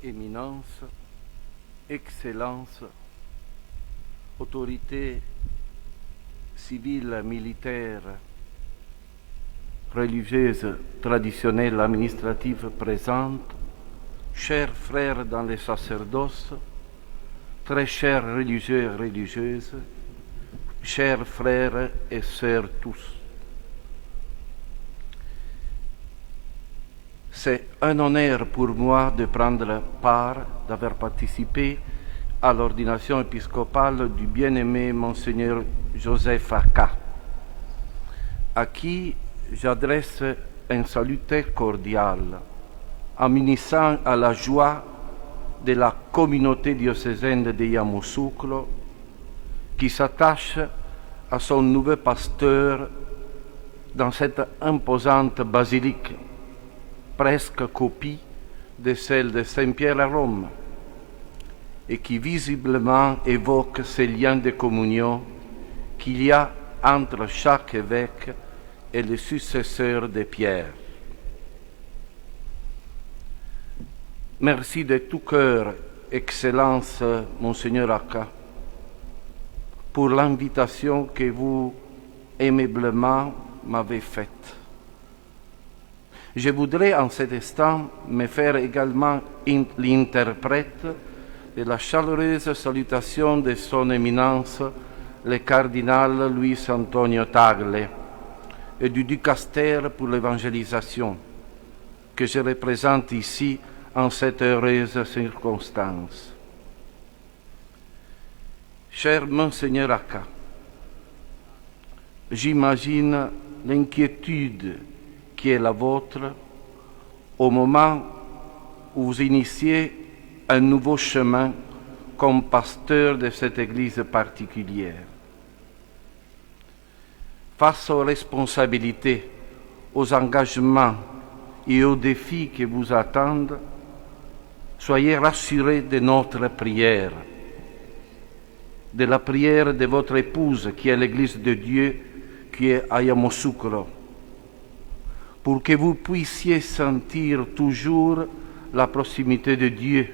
Éminence, Excellence, autorité civile, militaire, religieuse, traditionnelle, administrative présente, chers frères dans les sacerdoces, très chers religieux et religieuses, chers frères et sœurs tous. C'est un honneur pour moi de prendre part, d'avoir participé à l'ordination épiscopale du bien-aimé Monseigneur Joseph Aka, à qui j'adresse un salut très cordial, en m'unissant à la joie de la communauté diocésaine de Yamoussoukro, qui s'attache à son nouveau pasteur dans cette imposante basilique, presque copie de celle de Saint-Pierre à Rome, et qui visiblement évoque ces liens de communion qu'il y a entre chaque évêque et le successeur de Pierre. Merci de tout cœur, Excellence Monseigneur Aka, pour l'invitation que vous aimablement m'avez faite. Je voudrais en cet instant me faire également l'interprète de la chaleureuse salutation de son éminence, le cardinal Luis Antonio Tagle, et du dicaster pour l'évangélisation, que je représente ici en cette heureuse circonstance. Cher Monseigneur Aka, j'imagine l'inquiétude qui est la vôtre au moment où vous initiez un nouveau chemin comme pasteur de cette Église particulière. Face aux responsabilités, aux engagements et aux défis qui vous attendent, soyez rassurés de notre prière, de la prière de votre épouse qui est l'Église de Dieu, qui est à Yamoussoukro, pour que vous puissiez sentir toujours la proximité de Dieu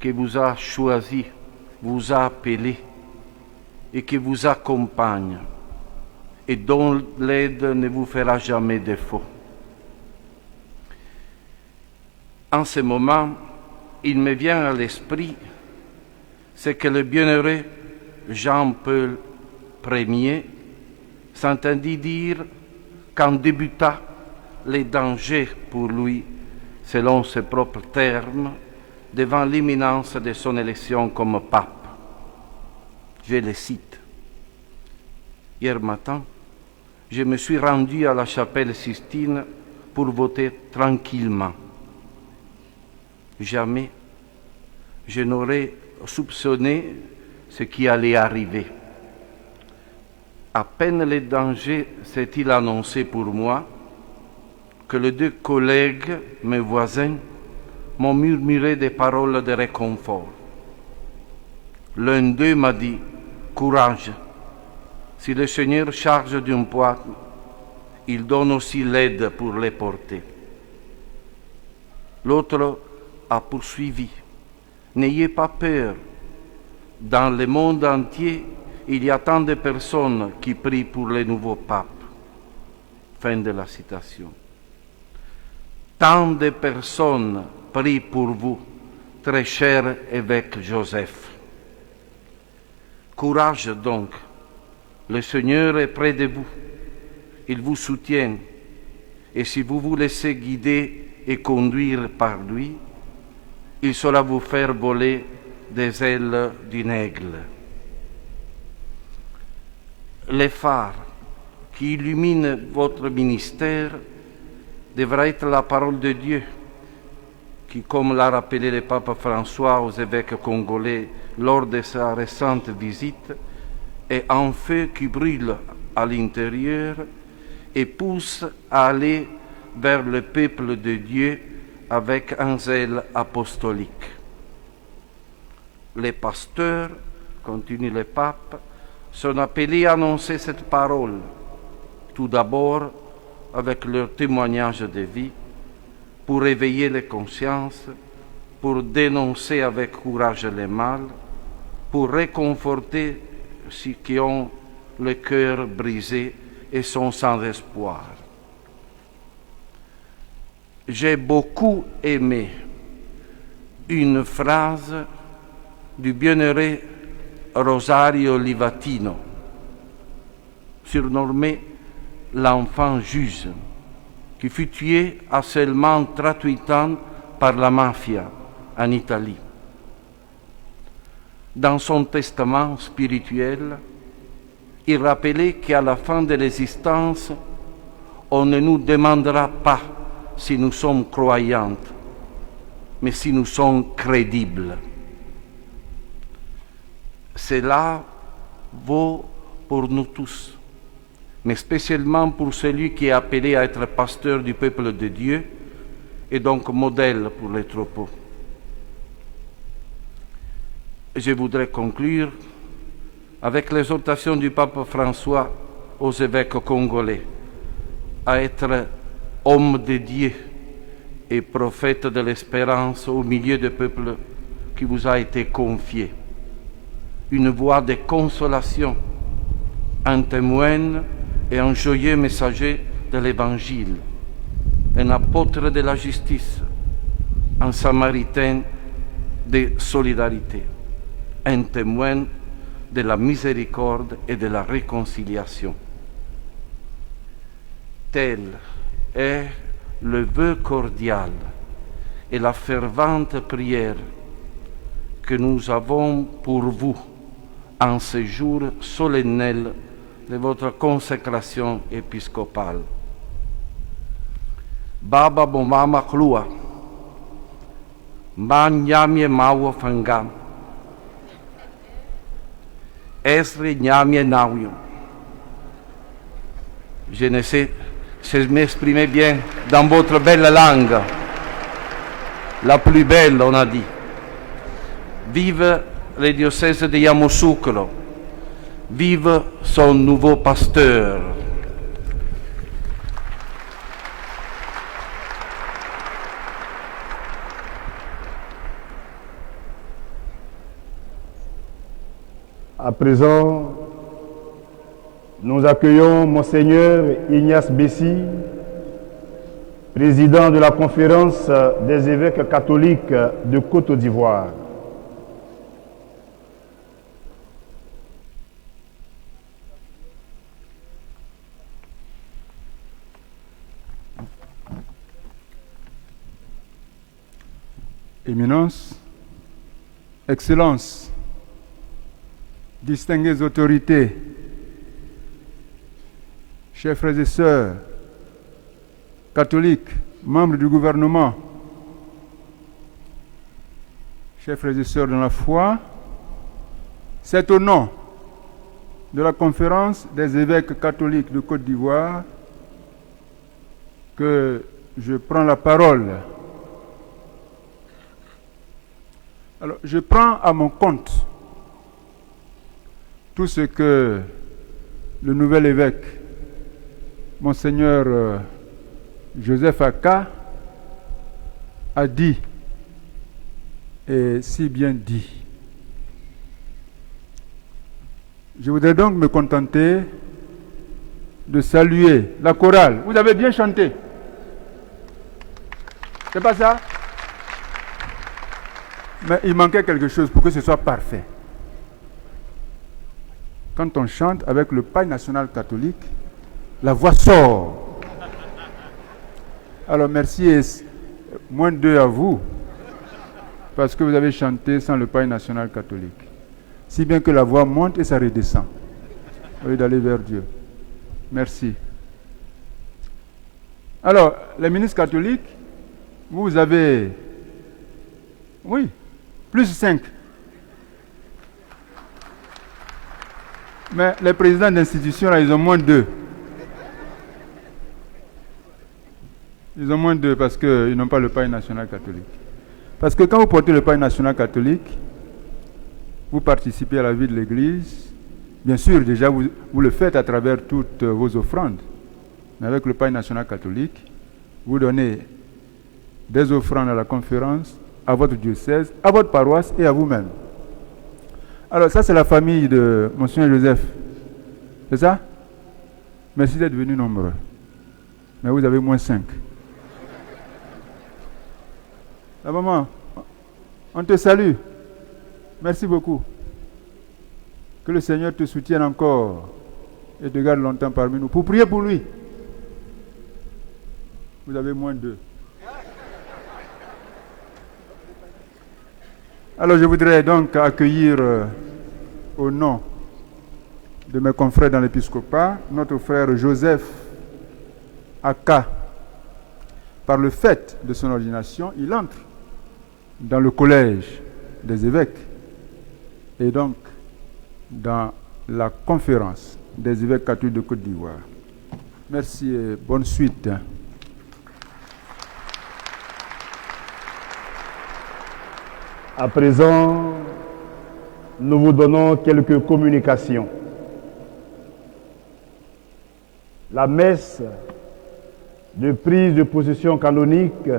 qui vous a choisi, vous a appelé et qui vous accompagne et dont l'aide ne vous fera jamais défaut. En ce moment, il me vient à l'esprit ce que le bienheureux Jean-Paul Ier s'entendit dire quand débuta les dangers pour lui, selon ses propres termes, devant l'imminence de son élection comme pape. Je le cite. Hier matin, je me suis rendu à la chapelle Sistine pour voter tranquillement. Jamais je n'aurais soupçonné ce qui allait arriver. À peine le danger s'est-il annoncé pour moi que les deux collègues, mes voisins, m'ont murmuré des paroles de réconfort. L'un d'eux m'a dit « Courage, si le Seigneur charge d'un poids, il donne aussi l'aide pour les porter. » L'autre a poursuivi « N'ayez pas peur, dans le monde entier, il y a tant de personnes qui prient pour le nouveau pape. » Fin de la citation. Tant de personnes prient pour vous, très cher évêque Joseph. Courage donc, le Seigneur est près de vous, il vous soutient, et si vous vous laissez guider et conduire par lui, il saura vous faire voler des ailes d'une aigle. Les phares qui illuminent votre ministère devra être la parole de Dieu, qui, comme l'a rappelé le pape François aux évêques congolais lors de sa récente visite, est un feu qui brûle à l'intérieur et pousse à aller vers le peuple de Dieu avec un zèle apostolique. Les pasteurs, continue le pape, sont appelés à annoncer cette parole, tout d'abord avec leur témoignage de vie, pour éveiller les consciences, pour dénoncer avec courage le mal, pour réconforter ceux qui ont le cœur brisé et sont sans espoir. J'ai beaucoup aimé une phrase du bienheureux Rosario Livatino, surnommé l'enfant juge, qui fut tué à seulement 38 ans par la mafia en Italie. Dans son testament spirituel, il rappelait qu'à la fin de l'existence, on ne nous demandera pas si nous sommes croyantes, mais si nous sommes crédibles. Cela vaut pour nous tous, mais spécialement pour celui qui est appelé à être pasteur du peuple de Dieu et donc modèle pour les troupeaux. Je voudrais conclure avec l'exhortation du pape François aux évêques congolais à être hommes de Dieu et prophètes de l'espérance au milieu du peuple qui vous a été confié. Une voix de consolation, un témoin et un joyeux messager de l'Évangile, un apôtre de la justice, un samaritain de solidarité, un témoin de la miséricorde et de la réconciliation. Tel est le vœu cordial et la fervente prière que nous avons pour vous en ce jour solennel de votre consécration épiscopale. Baba bomama klua, nyamie mawa fangam, esre nyamie nawium. Je ne sais si je m'exprimais bien dans votre belle langue, la plus belle, on a dit. Vive le diocèse de Yamoussoukro, vive son nouveau pasteur. À présent, nous accueillons Monseigneur Ignace Bessi, président de la conférence des évêques catholiques de Côte d'Ivoire. Éminence, Excellences, distinguées autorités, chers frères et sœurs, catholiques, membres du gouvernement, chers frères et sœurs dans la foi, c'est au nom de la conférence des évêques catholiques de Côte d'Ivoire que je prends la parole. Alors, je prends à mon compte tout ce que le nouvel évêque, Monseigneur Joseph Aka, a dit, et si bien dit. Je voudrais donc me contenter de saluer la chorale. Vous avez bien chanté. C'est pas ça? Mais il manquait quelque chose pour que ce soit parfait. Quand on chante avec le paille national catholique, la voix sort. Alors merci et moins 2 à vous, parce que vous avez chanté sans le paille national catholique. Si bien que la voix monte et ça redescend, au lieu d'aller vers Dieu. Merci. Alors, les ministres catholiques, vous avez, oui, plus 5. Mais les présidents d'institutions, là, ils ont moins 2. Ils ont moins 2 parce qu'ils n'ont pas le paille national catholique. Parce que quand vous portez le paille national catholique, vous participez à la vie de l'Église. Bien sûr, déjà, vous le faites à travers toutes vos offrandes. Mais avec le paille national catholique, vous donnez des offrandes à la conférence, à votre diocèse, à votre paroisse et à vous-même. Alors ça, c'est la famille de Monseigneur Joseph. C'est ça? Merci d'être venus nombreux. Mais vous avez moins 5. La maman, on te salue. Merci beaucoup. Que le Seigneur te soutienne encore et te garde longtemps parmi nous pour prier pour lui. Vous avez moins d'eux. Alors je voudrais donc accueillir au nom de mes confrères dans l'épiscopat, notre frère Joseph Aka. Par le fait de son ordination, il entre dans le collège des évêques et donc dans la conférence des évêques catholiques de Côte d'Ivoire. Merci et bonne suite. À présent, nous vous donnons quelques communications. La messe de prise de possession canonique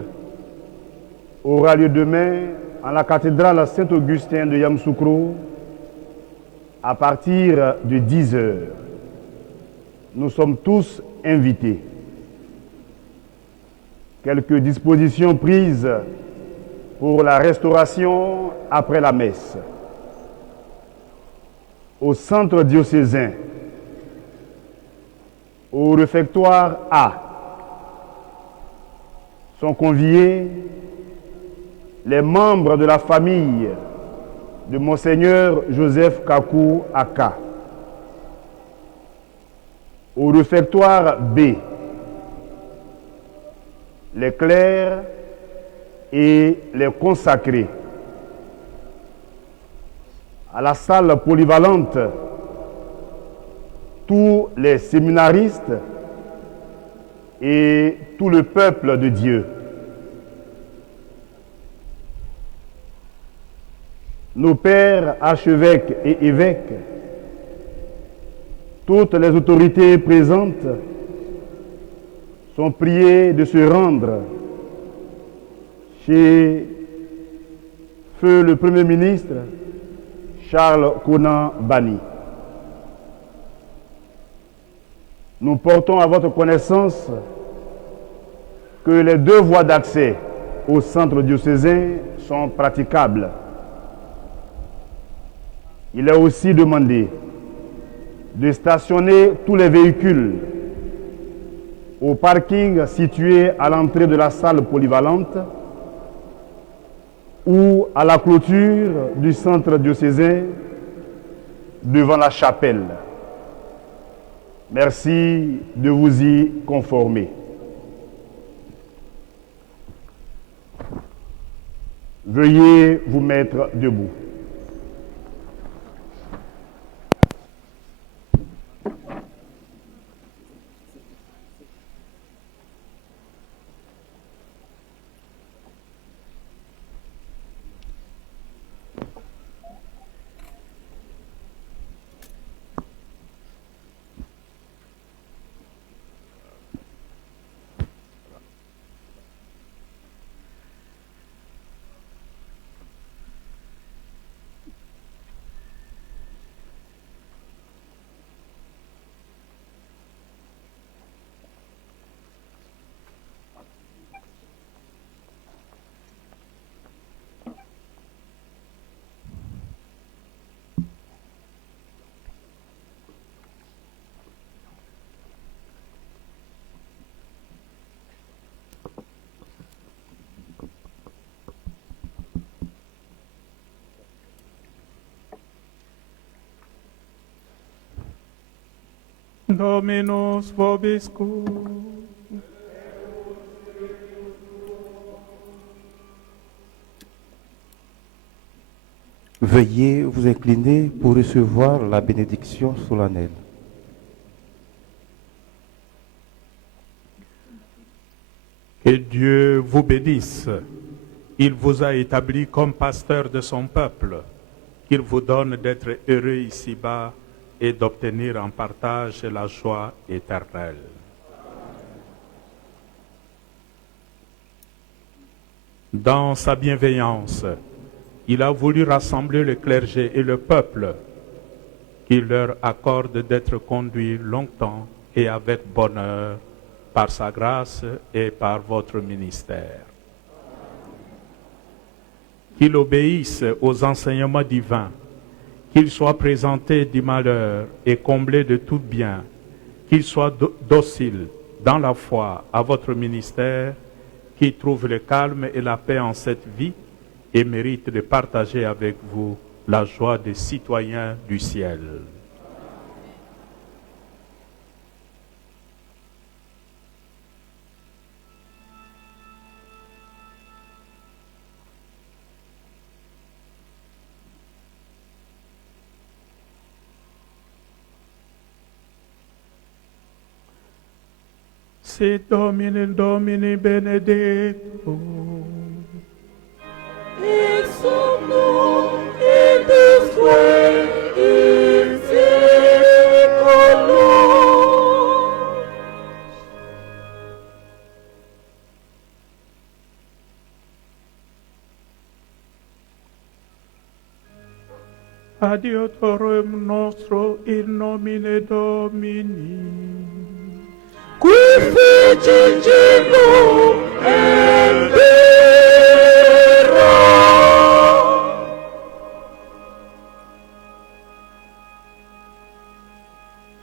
aura lieu demain en la cathédrale Saint-Augustin de Yamoussoukro à partir de 10 heures. Nous sommes tous invités. Quelques dispositions prises pour la restauration après la messe. Au centre diocésain, au réfectoire A, sont conviés les membres de la famille de Monseigneur Joseph Kakou Aka. Au réfectoire B, les clercs et les consacrés. À la salle polyvalente, tous les séminaristes et tout le peuple de Dieu. Nos pères, archevêques et évêques, toutes les autorités présentes sont priés de se rendre chez Feu le Premier ministre Charles Konan Banny. Nous portons à votre connaissance que les 2 voies d'accès au centre diocésain sont praticables. Il est aussi demandé de stationner tous les véhicules au parking situé à l'entrée de la salle polyvalente ou à la clôture du centre diocésain devant la chapelle. Merci de vous y conformer. Veuillez vous mettre debout. Dominus vobiscum. Veuillez vous incliner pour recevoir la bénédiction solennelle. Que Dieu vous bénisse. Il vous a établi comme pasteur de son peuple. Qu'il vous donne d'être heureux ici-bas et d'obtenir en partage la joie éternelle. Dans sa bienveillance, il a voulu rassembler le clergé et le peuple, qu'il leur accorde d'être conduits longtemps et avec bonheur par sa grâce et par votre ministère. qu'il obéisse aux enseignements divins, qu'il soit présenté du malheur et comblé de tout bien, qu'il soit docile dans la foi à votre ministère, qu'il trouve le calme et la paix en cette vie et mérite de partager avec vous la joie des citoyens du ciel. Sit Domini benedictum. Ex hoc nunc et usque in seculum. Adiutorium nostro in nomine Domini. Qui feci cielo et terra.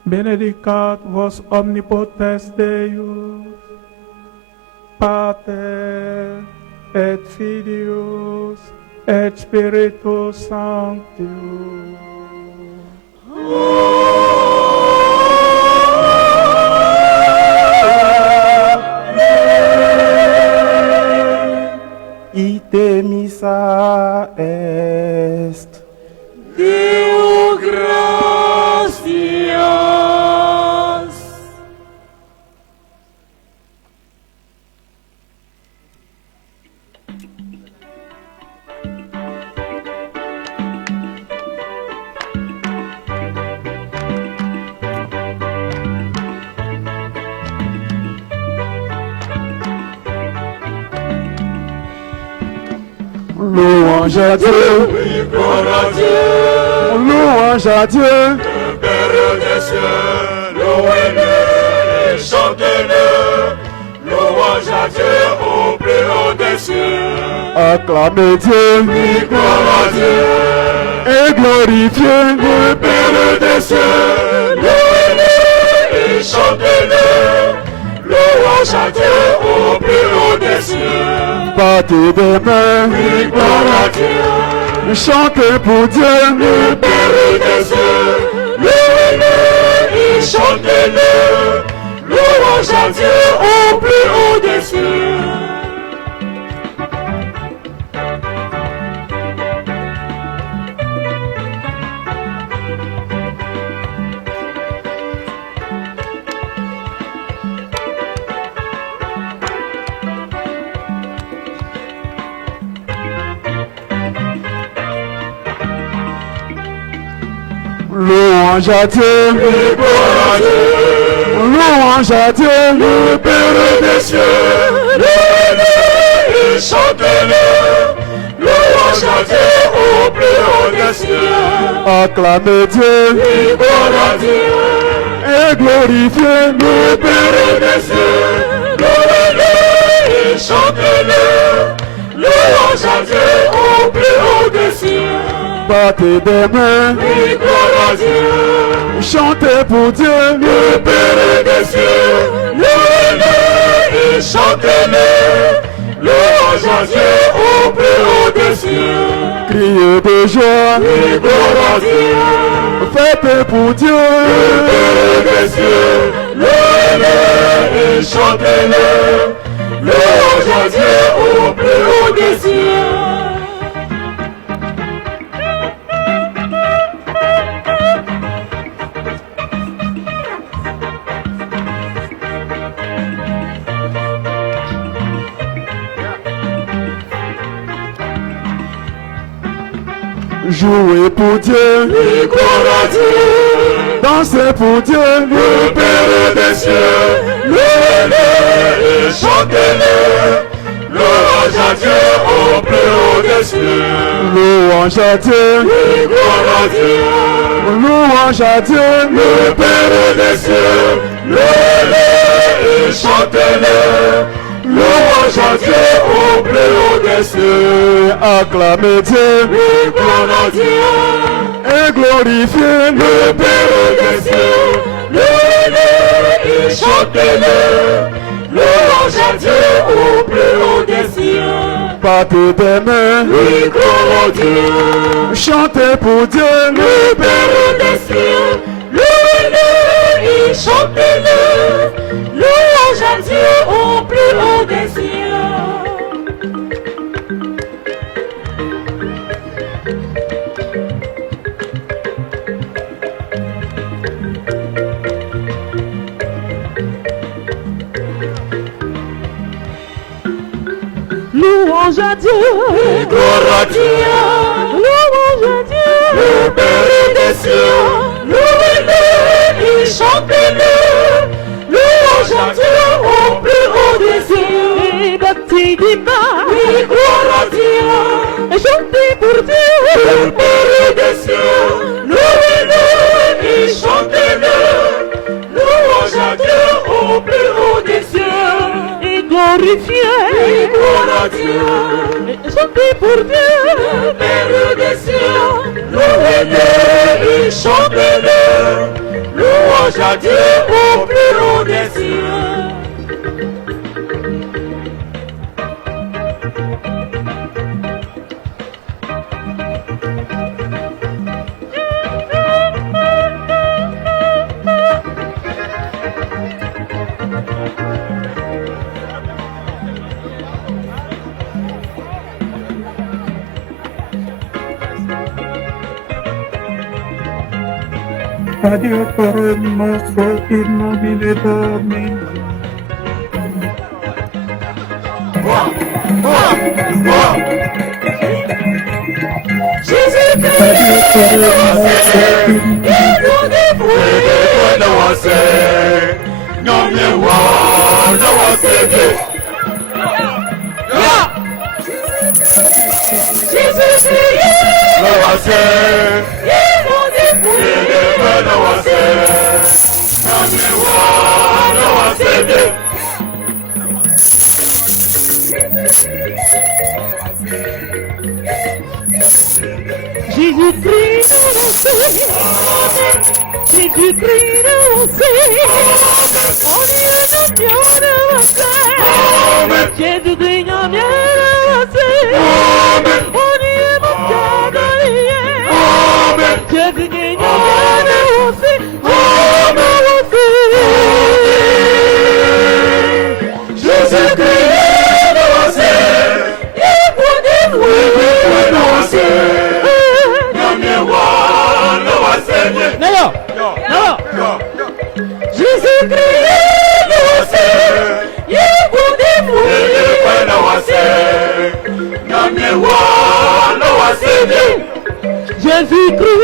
Benedicat vos omnipotens Deus, Pater et Filius et Spiritus Sanctus. Ite missa est. Deo gratias. Louange à Dieu, Gloire à Dieu, louange à Dieu, le Père des cieux, louez-le et chantez-le. Louange à Dieu au plus haut des cieux. acclamez Dieu, Gloire à Dieu, et glorifiez le Père des cieux, louez-le et chantez-le. Louange à Dieu au plus haut des cieux. battez des mains, Gloire à Dieu, chantez pour Dieu, le Père des cieux, louez-le et chantez-le. Louange à Dieu au plus haut des cieux. louange à Dieu, Gloire à Dieu, louange à Dieu, le Père des cieux, louez-le et chantez-le. Louange à Dieu au plus haut des cieux. acclamez Dieu, Gloire à Dieu, et glorifiez le Père des cieux, louez-le et chantez-le. Louange à Dieu au plus haut des cieux. battez des mains, Gloire à Dieu, chantez pour Dieu, le Père des cieux, louez-le et chantez-le. Louange à Dieu au plus haut des cieux. criez de joie, Gloire à Dieu, faites pour Dieu, le Père des cieux, louez-le et chantez-le. Louange à Dieu au plus haut des cieux. jouez pour Dieu, Gloire à Dieu, dansez pour Dieu, le Père des cieux, louez-le et chantez-le. Louange à Dieu au plus haut des cieux. louange à Dieu, Gloire à Dieu, louange à Dieu, le Père des cieux, louez-le et chantez-le. Louange à Dieu au plus haut des cieux. cieux, acclamez Dieu, Oui, gloire à Dieu. et glorifiez le Père des cieux. Louez-le et chantez-le. Louange à Dieu au plus haut des cieux. Battez des mains, Oui, gloire à Dieu. chantez pour Dieu, Le Père des cieux. Louez-le et chantez-le. Louange à Dieu au plus haut des cieux. Louange à Dieu, gloire à Dieu. louange à Dieu, Le Père des cieux, louez-le et chantez-le. Louange à Dieu au plus haut des cieux. Et bâtis d'Ima, oui, gloire à Dieu. Et chantez pour Dieu, le Père des cieux, louez-le et chantez-le. Louange à Dieu au plus haut des cieux. Et glorifiez, gloire à Dieu. Et chantez pour Dieu, Père des cieux. Louez-le et chantez-le. Louange à Dieu au plus haut des cieux. Adieu por hermoso y nomine Domini. Adieu por hermoso Jésus-Christ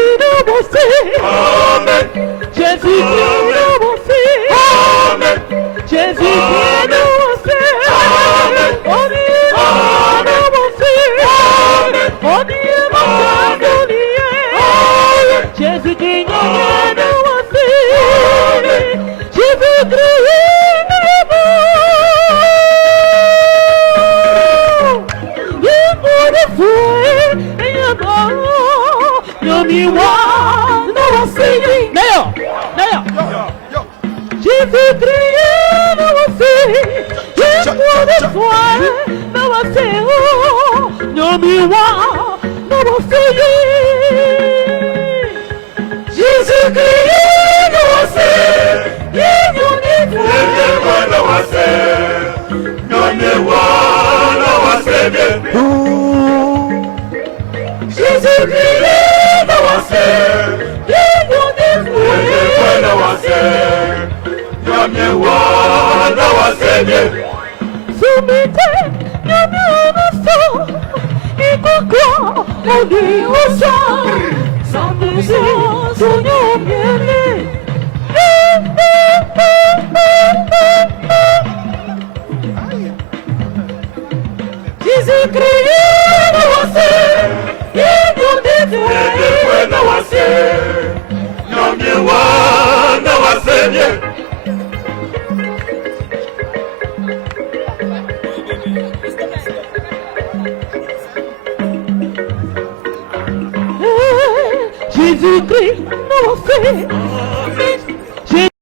Jésus-Christ nous l'a fait.